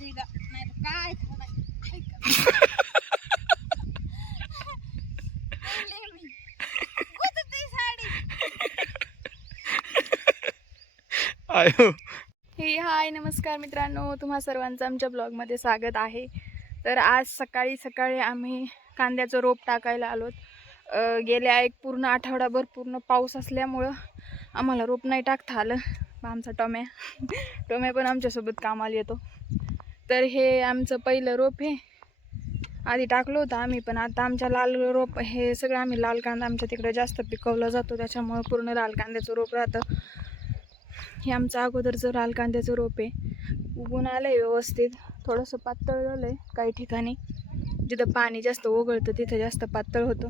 घालायची का नाही तर काय हे हाय नमस्कार मित्रांनो, तुम्हा सर्वांचं आमच्या ब्लॉगमध्ये स्वागत आहे. तर आज सकाळी सकाळी आम्ही कांद्याचं रोप टाकायला आलोत. गेल्या एक पूर्ण आठवडाभर पूर्ण पाऊस असल्यामुळं आम्हाला रोप नाही टाकता आलं. आमचा टोम्या पण आमच्यासोबत कामाला येतो. तर हे आमचं पहिलं रोप आहे. आधी टाकलं होतं आम्ही, पण आता आमच्या लाल रोप हे सगळं आम्ही लाल कांदा आमच्या तिकडे जास्त पिकवला जातो, त्याच्यामुळे पूर्ण लाल कांद्याचं रोप राहतं. हे आमचं अगोदरचं लाल कांद्याचं रोप आहे. उगून आलं आहे व्यवस्थित. थोडंसं पातळ झालं आहे काही ठिकाणी, जिथं पाणी जास्त ओघळतं तिथं जास्त पातळ होतं.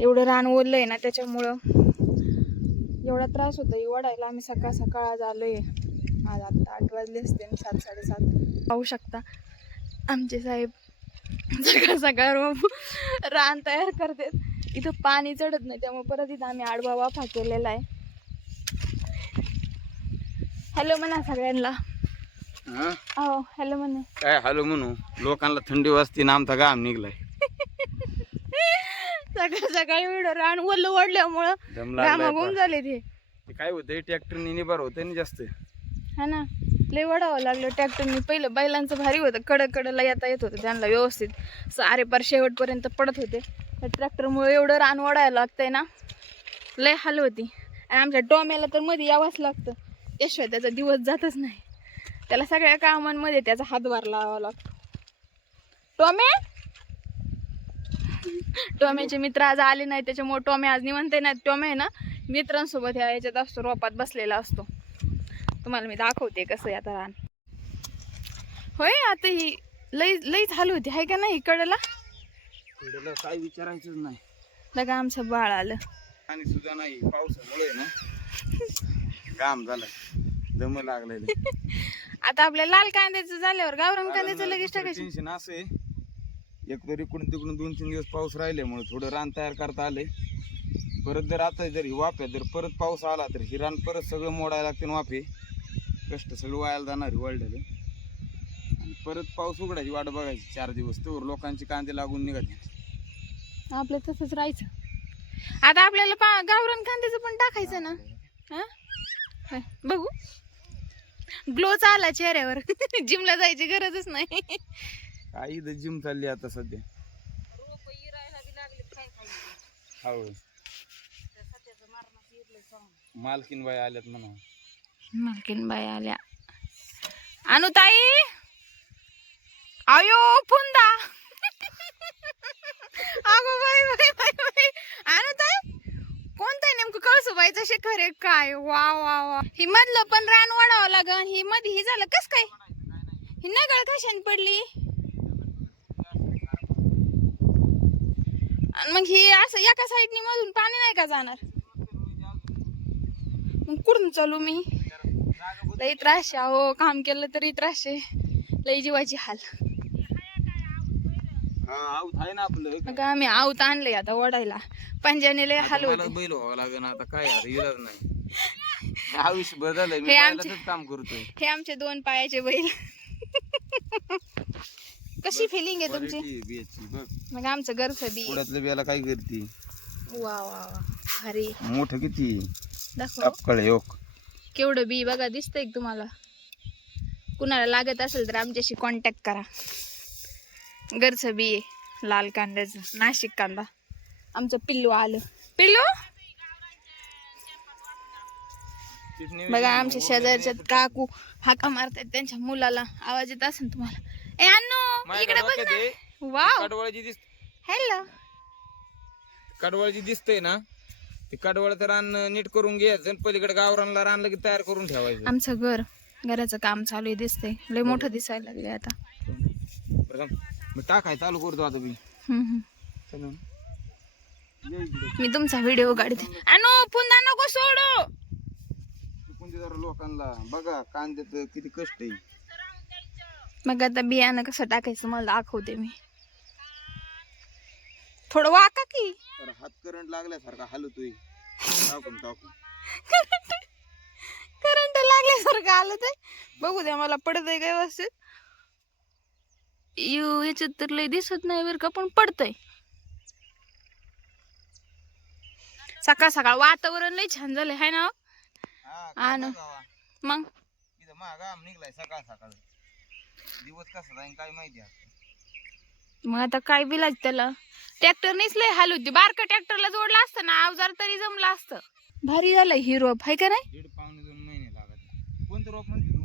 एवढं रान ओललं आहे ना, त्याच्यामुळं एवढा त्रास होतो वडायला. आम्ही सकाळ सकाळ आज आलो आहे. आज आत्ता 8 वाजले असते, 7-7:30. पाहू शकता आमचे साहेब सकाळ सकाळ रोप रान तयार करतात. इथं पाणी चढत नाही, त्यामुळे परत इथं आम्ही आडवा वाफा केलेला आहे. हॅलो म्हणा सगळ्यांना. हो हॅलो म्हणा. काय हॅलो म्हणू, लोकांना थंडी वाजते ना, आमचा घाम निघलाय. सकाळ सकाळी एवढं रान ओलं ओढल्यामुळं घामाघूम झाले ते. काय होतंय, ट्रॅक्टरने निभार होतंय ना जास्त. हा ना, लय वडावं लागलं ट्रॅक्टरने. पहिलं बैलांचं भारी होतं, कडला येता येत होतं त्यांना व्यवस्थित. सारे पार शेवटपर्यंत पडत होते. ट्रॅक्टरमुळे एवढं रान ओढायला लागतंय ना, लय हाल होती. आणि आमच्या टोम्याला तर मध्ये यावंच लागतं, त्याशिवाय त्याचा दिवस जातच नाही. त्याला सगळ्या कामांमध्ये त्याचा हातभार लावावा लागतो. टोम्याचे मित्र आज आले नाही, त्याच्यामुळे टोम्या आज निवांत आहे ना. टोम्या आहे ना मित्रांसोबत याच्यात असतो, रोपात बसलेला असतो. तुम्हाला मी दाखवते कसं आहे आता रान. होय, आता ही लई झाली होती आहे का नाही कडला. काय विचारायचंच नाही. लगा आमचं बाळ आलं आणि सुद्धा नाही, पावसामुळे ना काम झालं, दम लागलेलं. आता आपल्या लाल कांद्याचं झाल्यावर गावरान कांद्याचं लगेच टाकायचं. टेन्शन असं आहे, एक तर इकडून तिकडून 2-3 दिवस पाऊस राहिल्यामुळे थोडं रान तयार करता आले. परत जर आता जर ही वाफ्या जर परत पाऊस आला तर ही रान परत सगळं मोडायला लागते ना. वाफे कष्ट सगळं वायाला जाणार वळलेलं. आणि परत पाऊस उघडायची वाट बघायची 4 दिवस, तर लोकांचे कांदे लागून निघाले. आपलं तसंच राहायचं. आता आपल्याला गावरान कांद्याचं पण टाकायचं ना. हा बघू, ग्लोच आला चेहऱ्यावर. जिमला जायची गरजच नाही. काही इथं जिम चालली आता सध्या. हो, मालकीन बाई आल्यात म्हणा. मालकीन बाई आल्या. अनुताई आयो पुंदा. अगो बाई बाई बाई बाई. अनुताई कोणतं नेमकं कळसुबाईचं शिखर आहे काय. वा वा वा. ही मधलं पण रान वाढावं लागन. ही मध्ये ही झालं कस काय, ही नगळ कशाने पडली. आणि मग ही असं एका साईडनी मधून पाणी नाही का जाणार. मग कुठून चालू मी. लई त्रास आहे हो, काम केलं तरी त्रास आहे. लई जीवाची हाल. मग आम्ही आवत आणलंय आता ओढायला. पंजाने लय हाल होते. बैल व्हावं लागेल आता, काय इलाज नाही. आयुष्यभर झालंय मी काम करतोय. हे आमचे 2 पायाचे बैल. कशी फिलिंग आहे तुमची. मग आमचं घरचं बी पुढ्यातलं बियाला काय करते. वा वा वा भारी. मोठं किती दाखव योग केवढं बी बघा. दिसतंय तुम्हाला. कुणाला लागत असेल तर आमच्याशी कॉन्टॅक्ट करा. घरचं बी आहे लाल कांद्याचं, नाशिक कांदा. आमचं पिल्लू आलं. पिल्लू बघा, आमच्या शेजारच्या काकू हाका मारतात त्यांच्या मुलाला. आवाज येत असेल तुम्हाला. ए अन्नू इकडे बघ ना. Wow, hello. कडवळजी दिसतंय ना, ते कडवळचं रान नीट करून घ्यायचं. पलीकडे गावरानला रान लगेच तयार करून ठेवायचं. आमचं घराचं काम चालू आहे. दिसतंय लय मोठं दिसायला लागले आता. मी टाकाय चालू करतो आता मी. मी तुमचा व्हिडिओ काढते. अनु पुन्हा नको सोडू. जरा लोकांना बघा कांद्याचं किती कष्ट आहे. मग आता बियाणं कसं टाकायचं मला दाखवते मी. थोडं वाका की. हात करंट लागल्यासारखा हलतोय. करंट लागल्या पडल्यासारखं आलं ते. बघू द्या मला पडत आहे काय व्यवस्थित. याच्यात तर लय दिसत नाही बरं का, पण पडतंय. सकाळ सकाळ वातावरण लय छान झालंय हाय ना. आणि मग इथं महागाम निघलाय सकाळ सकाळ. दिवस कसा जाईन काय माहिती. मग आता काय बिलाज त्याला. ट्रॅक्टरनेच लय हाल होती. बारका ट्रॅक्टरला जोडला असतं ना अवजार तरी जमलं असतं. भारी झालं ही रोप हाय का नाही. 1.5-2 महिने लागत. कोणतं रोप म्हणते तू?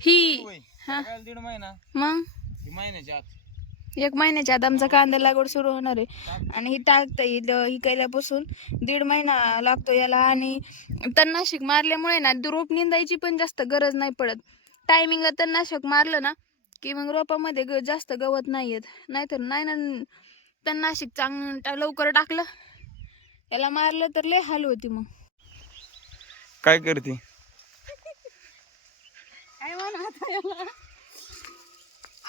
ही हा 1.5 महिना. मग ही महिन्याच्या आत 1 महिन्याच्या आत आमचा कांदा लागवड सुरू होणार आहे. आणि ही टाकता येईल ही केल्यापासून 1.5 महिना लागतो याला. आणि तणनाशक मारल्यामुळे ना रोप निंदायची पण जास्त गरज नाही पडत. टायमिंगला तणनाशक मारलं ना की मग रोपामध्ये जास्त गवत नाही येत. नाहीतर नाही ना तणनाशक चांगलं लवकर टाकलं याला मारलं तर लय हाल होती. मग काय करते? काय म्हणा आता याला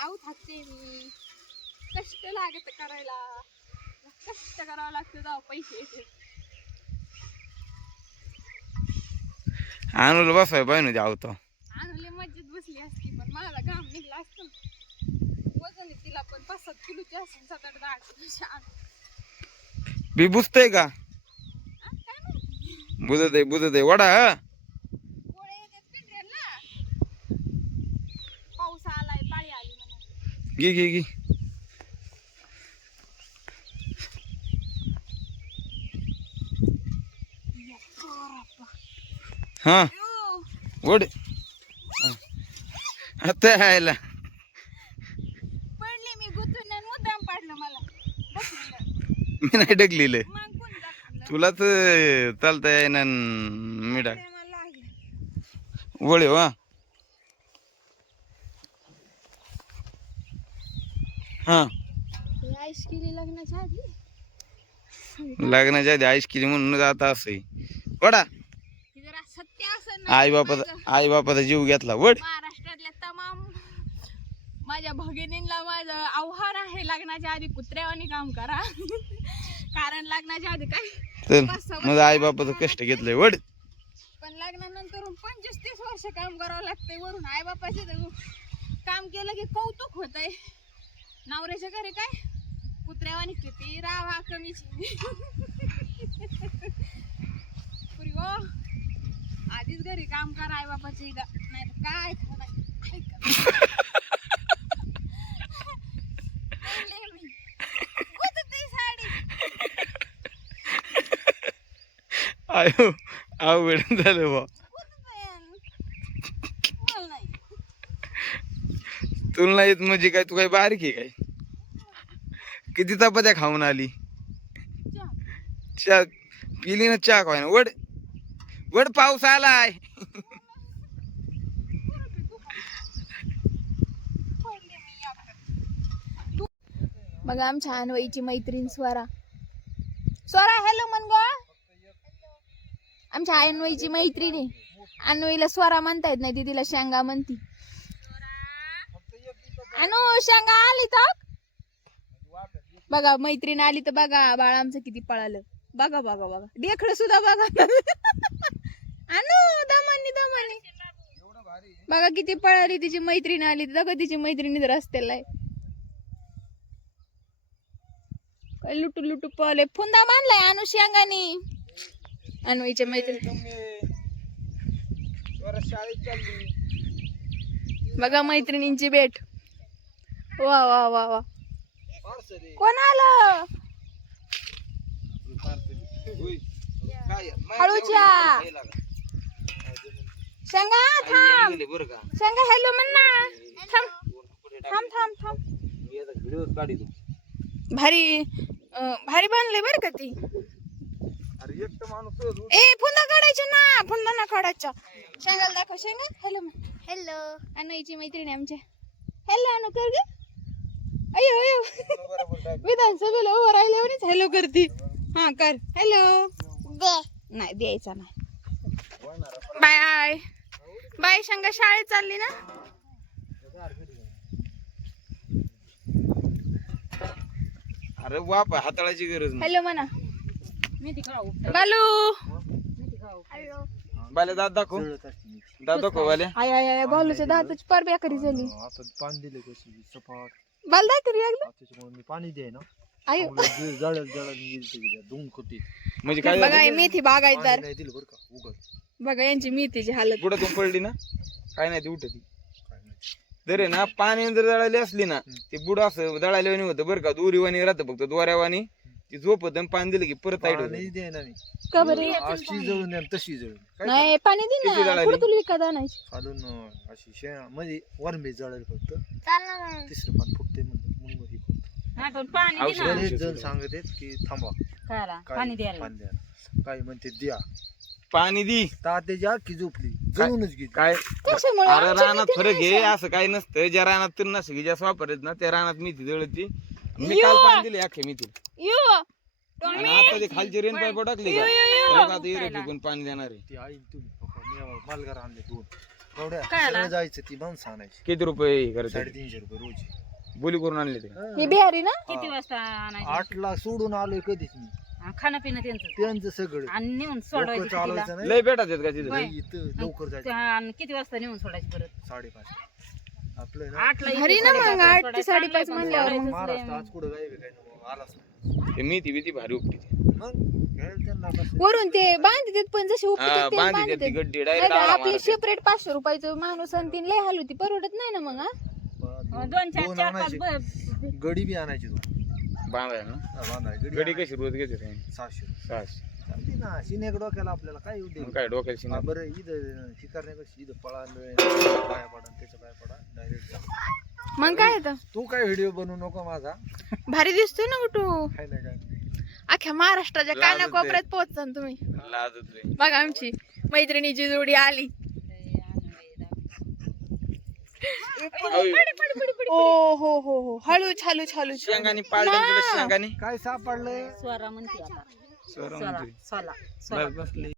आऊ थाकते मी. कष्ट लागत करायला. कष्ट करावं लागतं तेव्हा पैसे येते. आणूला बसाय पाहिजे ना आवतो. आणले मज्जेत बसली असती पण माझा घाम निघला असतं. वजन आहे तिला पण 5-7 किलोची असेल. 7-8-10 किलोची. बी बुजतय का? काय माहिती बुजत आहे वडा. गोळे येतात पिंढऱ्याला. पाऊस आलाय पाळी आली म्हणून. घे हा वड आता यायला पडले मी गुतून आणि मुद्दाम पाडलं मला. मी नाही डकलेलं. मग कोण दाखवलं तुला तर चालता येईना मी डाक मला लागलं. वळे वा. हा आईश केली लग्नाच्या आधी. लग्नाच्या आधी आईश केली म्हणून आता असं वडा. जरा सत्य असं आई बापाचा जीव घेतला वड. महाराष्ट्रातल्या तमाम माझ्या भगिनींना माझं आव्हान आहे लग्नाच्या आधी कुत्र्यावानी काम करा. कारण लग्नाच्या आधी काय तर माझं आई बापाचं कष्ट घेतलंय वड. पण लग्नानंतर 25-30 वर्ष काम करावं लागतंय. वरून आई बापाचे काम केलं की कौतुक होतंय. नवऱ्याच्या घरी काय कुत्र्यावानी किती राहा कमीची. पुरी हो आधीच घरी काम करा आई बापाचे. नाही तर काय आयो अवघड झालं बा. तुला येत म्हणजे काय तू काय बारीक आहे काय? किती चपात्या खाऊन आली? चहा पिली ना चहा काय ना वड वड. पाऊस आलाय. बघा आमच्या अन्वईची मैत्रीण स्वरा. स्वरा हॅलो म्हण ग. आमच्या अन्वईची मैत्रीण आहे. अन्वईला स्वरा म्हणता येत नाही दीदीला शेंगा म्हणती. अनु शेंगा आली तर बघा मैत्रीण आली तर बघा बाळ आमचं किती पळालं. बघा बघा बघा देखड सुद्धा बघा. अनु दमानी बघा किती पळाली. तिची मैत्रीण आली तर तिची मैत्रिणी रस्त्याला आहे. लुटू लुटू पळले. फुंदा बांधलाय अनु शेंगानी. अन्वईच्या मैत्रीण बघा मैत्रिणींची भेट. वा वा वा वा. कोण आलं? हळूच्या शेंगा थांब. शेंगा हॅलो म्हण ना. थांब थांब थांब थांब. भारी भारी बांधले बर का ती. ए फुंदा काढायच्या ना. फुंदा ना काढायच्या. शेंगाला दाखव. शेंगा हॅलो हॅलो. अन्वईची मैत्रीण आमच्या. हॅलो अनु कर ग. अयो अयो विधानसभेला उभं राहिल्यावरच हॅलो करती. हा कर हॅलो. दे नाही द्यायचा नाही. Bye bye. शेंगा शाळेत चालली ना. अरे बाप हाताळायची गरज नाही. हॅलो म्हणा. बालू बाल्या दात दाखव. दादा कोवाल्या आय आय आय बालूच्या दाताची पार बेकारी झाली. आता पाणी दिले कशी सपाट बाल दाय तरी लागलं. त्याच्यामुळे मी पाणी दे ना आयो जळत गेली दोन खोटी म्हणजे काय बघा हे मेथी बागायतदार. नाही दिलं बरं का उघड बघा यांची मेथीची हालत. बुडातून पडली ना काय नाही ती उठती जर आहे ना पाणी जर जळाली असली ना ते बुड असं जळाल्यावानी होतं बरं का दोरीवाणी राहतं फक्त दोऱ्यावानी ती झोपत आणि पाणी दिलं की परत टाईट होतं. पाणी दे ना मी का बरं अशी जळून द्या तशी जळून काय नाही पाणी दे किती ना जळाली? कुठं तुला विकत आणायची. खालून अशी शेणा म्हणजे वरंबे जळेल फक्त तिसरं पान फुटते म्हणून मग हे करतो. औषध बरेच जण सांगत आहेत की थांबा काय पाणी द्यायला पाणी द्या काय म्हणते द्या पाणी दी तात्याची आखी झोपली जळूनच गेली काय कशामुळे अरे आमच्या रानात मेथीला फरक आहे नाही असं काही नसतं ज्या रानात तणनाशक जास्त वापरत ना त्या रानात मेथी जळती. मी काल पाणी दिले अख्खे मेथी यो आणि आता ते खालची रेन पाईप टाकली का त्याला आता इकडे फेकून पाणी देणार आहे. ती आई तुम्ही मी मालगार आणले दोन एवढ्या सगळं जायचं ती माणसं आणायची किती रुपये खर्च 350 रुपये रोज बोली करून आणले ते ही बिहारी ना. किती वाजता आणायचं 8 ला सोडून आलोय कधीच मी खाणं पिणं त्यांचं त्यांचं सगळं आणि नेऊन लवकर सोडायचं तिला. चालवायचं नाही लय भेटात आहेत का तिथे होय. इथं लवकर जायचं आणि किती वाजता नेऊन सोडायची परत 5:30 आपलं ना 8 ला घरी ना मग 8 ते 5:30 म्हणल्यावर मग. महाराष्ट्र आज कुठं गायब काय ना आलाच नाही ते मेथी बिथी भारी उपटी मग घ्यायला त्यांना कसं वरून ते बांधतात पण जसे उपटतात ते बांधी बांधतात. ती गड्डी नाही डायरेक्ट तर आपली सेपरेट 500 रुपयाचं माणूस आणि तीन लय हाल होती परवडत नाही ना मग. दोन चार दोन चार पाच आणायचे गडी बी आणायची दोन बांधाय ना बांधाय गडी कशी रोज घेते 700 सास चालते ना शिनेक डोक्याला आपल्याला काय उद्योग मग काय डोक्याला शिना बरं इथं शिकारण्यापेक्षा इथं पळा पाया पडा त्याच्या पाया पडा डायरेक्ट मग काय तर तू काय व्हिडिओ बनवू नको माझा भारी दिसतोय ना कुठू काय नाही काय अख्ख्या महाराष्ट्राच्या लाजच कानाकोपऱ्यात पोहोचता ना तुम्ही. लाजतोय बघा आमची मैत्रिणीची जोडी आली. ओ हो हो हो हळूच हळूच हळूच. शेंगानी पाळलं शेंगानी काय सापडलंय स्वरा म्हणते आता स्वरा स्वरा म्हणतोय. स्वला बस बसले